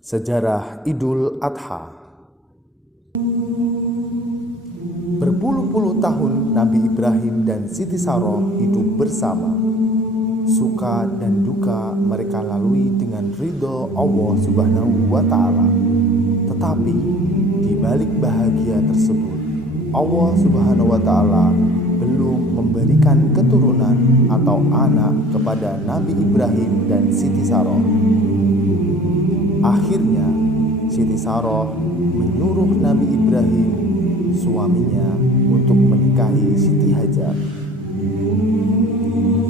Sejarah Idul Adha. Berpuluh-puluh tahun Nabi Ibrahim dan Siti Saroh hidup bersama. Suka dan duka mereka lalui dengan ridho Allah Subhanahu wa Ta'ala. Tetapi di balik bahagia tersebut, Allah Subhanahu wa Ta'ala belum memberikan keturunan atau anak kepada Nabi Ibrahim dan Siti Saroh. Akhirnya Siti Saroh menyuruh Nabi Ibrahim, suaminya, untuk menikahi Siti Hajar.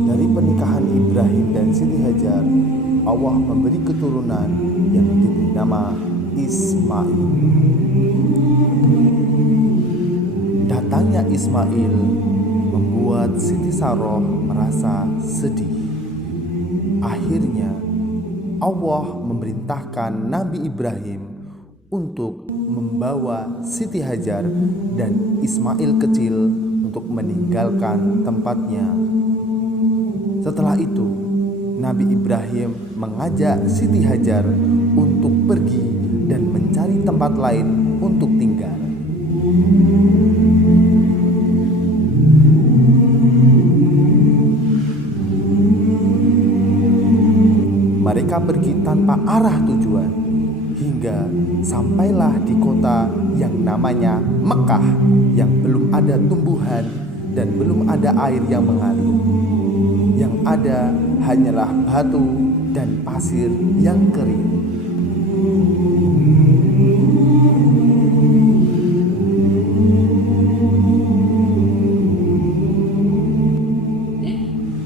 Dari pernikahan Ibrahim dan Siti Hajar, Allah memberi keturunan yang diberi nama Ismail. Datangnya Ismail membuat Siti Saroh merasa sedih. Akhirnya Allah memerintahkan Nabi Ibrahim untuk membawa Siti Hajar dan Ismail kecil untuk meninggalkan tempatnya. Setelah itu, Nabi Ibrahim mengajak Siti Hajar untuk pergi dan mencari tempat lain untuk tinggal. Mereka pergi tanpa arah tujuan hingga sampailah di kota yang namanya Mekah, yang belum ada tumbuhan dan belum ada air yang mengalir. Yang ada hanyalah batu dan pasir yang kering.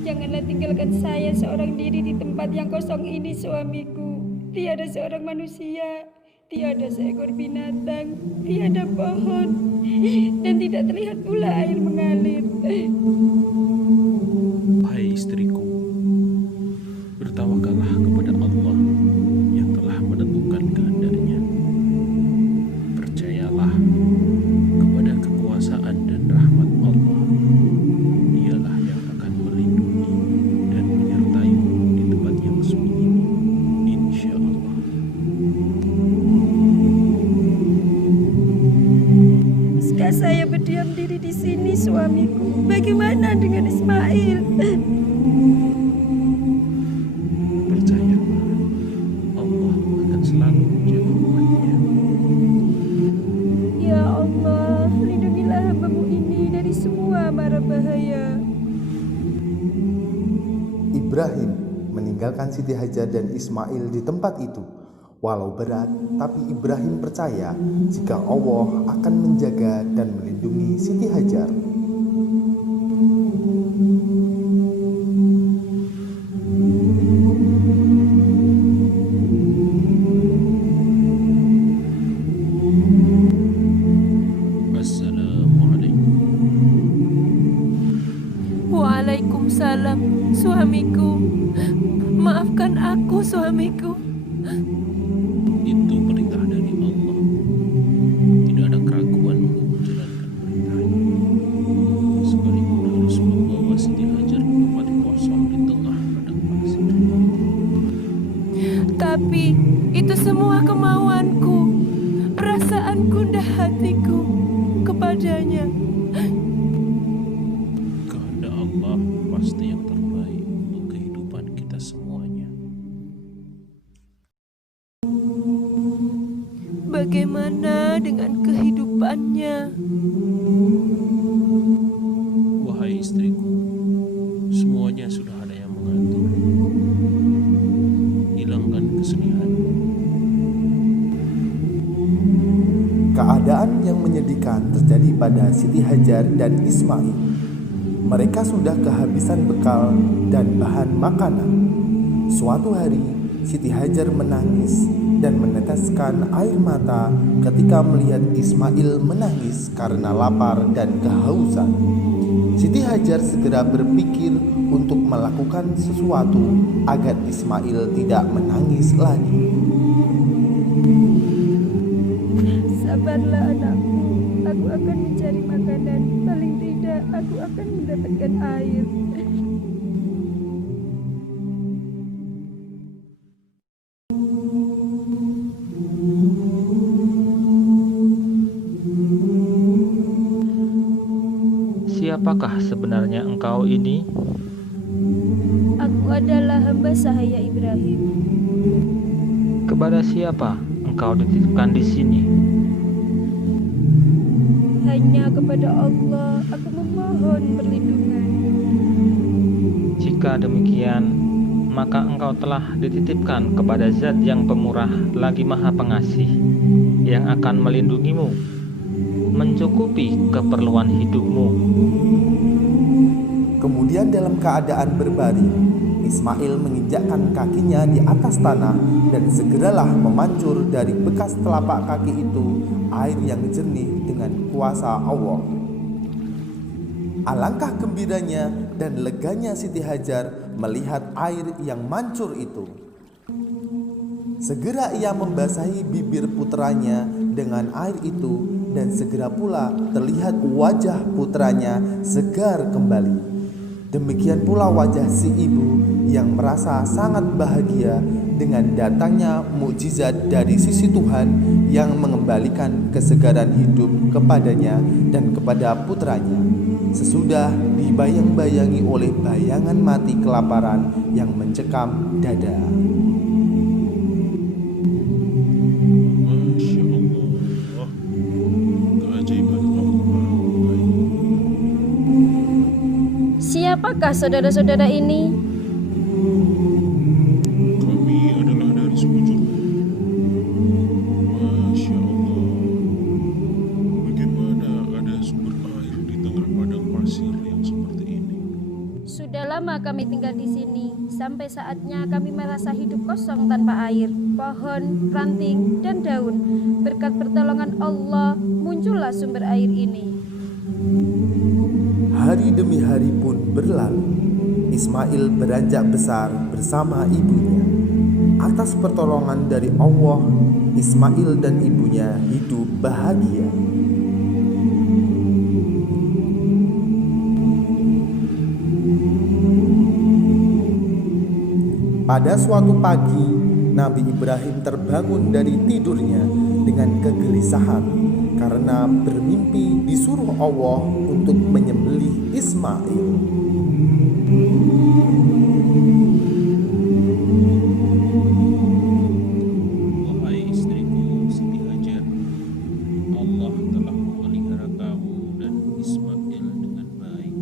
Janganlah tinggalkan saya seorang diri di tempat yang kosong ini, suamiku. Tiada seorang manusia, tiada seekor binatang, tiada pohon, dan tidak terlihat pula air mengalir. Wahai istriku, bertawakallah kepada Allah yang telah menentukan kehendaknya. Percayalah kepada kekuasaan dan rahmat Allah. Dialah yang akan melindungi dan menyertaimu di tempat yang sunyi ini, insya Allah. Jika saya berdiam diri di sini, suamiku, bagaimana dengan Ismail? Percayalah, Allah akan selalu menjaga umatnya. Ya Allah, lindungilah hamba-Mu ini dari semua mara bahaya. Ibrahim meninggalkan Siti Hajar dan Ismail di tempat itu. Walau berat, tapi Ibrahim percaya jika Allah akan menjaga dan melindungi Siti Hajar. Assalamualaikum. Waalaikumsalam, suamiku. Maafkan aku, suamiku. Itu perintah dari Allah. Tidak ada keraguan untuk menjalankan perintahnya. Sekalipun harus membawa Siti Hajar ke tempat kosong di tengah padang pasir. Tapi itu semua kemauanku, perasaan gundah hatiku kepadanya. Kehendak Allah pasti yang terbaik untuk kehidupan kita semuanya. Bagaimana dengan kehidupannya? Wahai istriku, semuanya sudah ada yang mengatur. Hilangkan kesedihan. Keadaan yang menyedihkan terjadi pada Siti Hajar dan Ismail. Mereka sudah kehabisan bekal dan bahan makanan. Suatu hari, Siti Hajar menangis dan meneteskan air mata ketika melihat Ismail menangis karena lapar dan kehausan. Siti Hajar segera berpikir untuk melakukan sesuatu agar Ismail tidak menangis lagi. Sabarlah anakku, aku akan mencari makanan. Paling tidak aku akan mendapatkan air. Siapakah sebenarnya engkau ini? Aku adalah hamba sahaya Ibrahim. Kepada siapa engkau dititipkan di sini? Hanya kepada Allah aku memohon perlindungan. Jika demikian, maka engkau telah dititipkan kepada Zat yang pemurah lagi Maha Pengasih, yang akan melindungimu, mencukupi keperluan hidupmu. Kemudian dalam keadaan berbaring, Ismail menginjakkan kakinya di atas tanah dan segeralah memancur dari bekas telapak kaki itu air yang jernih dengan kuasa Allah. Alangkah gembiranya dan leganya Siti Hajar melihat air yang mancur itu. Segera ia membasahi bibir putranya dengan air itu dan segera pula terlihat wajah putranya segar kembali. Demikian pula wajah si ibu yang merasa sangat bahagia dengan datangnya mukjizat dari sisi Tuhan yang mengembalikan kesegaran hidup kepadanya dan kepada putranya, sesudah dibayang-bayangi oleh bayangan mati kelaparan yang mencekam dada. Masya Allah, keajaiban Allah baik. Siapakah saudara-saudara ini? Kami adalah dari suku Jurhum. Masya Allah, bagaimana ada sumber air di tengah padang pasir yang seperti ini? Sudah lama kami tinggal di sini. Sampai saatnya kami merasa hidup kosong tanpa air, pohon, ranting, dan daun. Berkat pertolongan Allah, muncullah sumber air ini. Hari demi hari pun berlalu. Ismail beranjak besar bersama ibunya. Atas pertolongan dari Allah, Ismail dan ibunya hidup bahagia. Pada suatu pagi, Nabi Ibrahim terbangun dari tidurnya dengan kegelisahan karena bermimpi disuruh Allah untuk menyembelih Ismail. Wahai istriku Siti Hajar, Allah telah memelihara kamu dan Ismail dengan baik.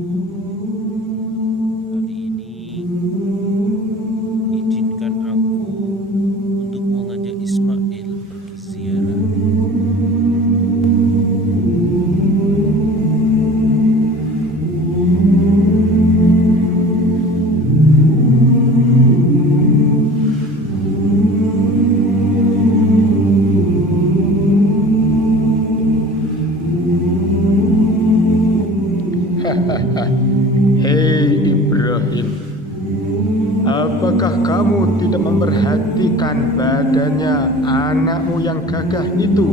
Kali ini izinkan aku untuk mengajak Ismail pergi ziarah. Hei Ibrahim, apakah kamu tidak memperhatikan badannya anakmu yang gagah itu?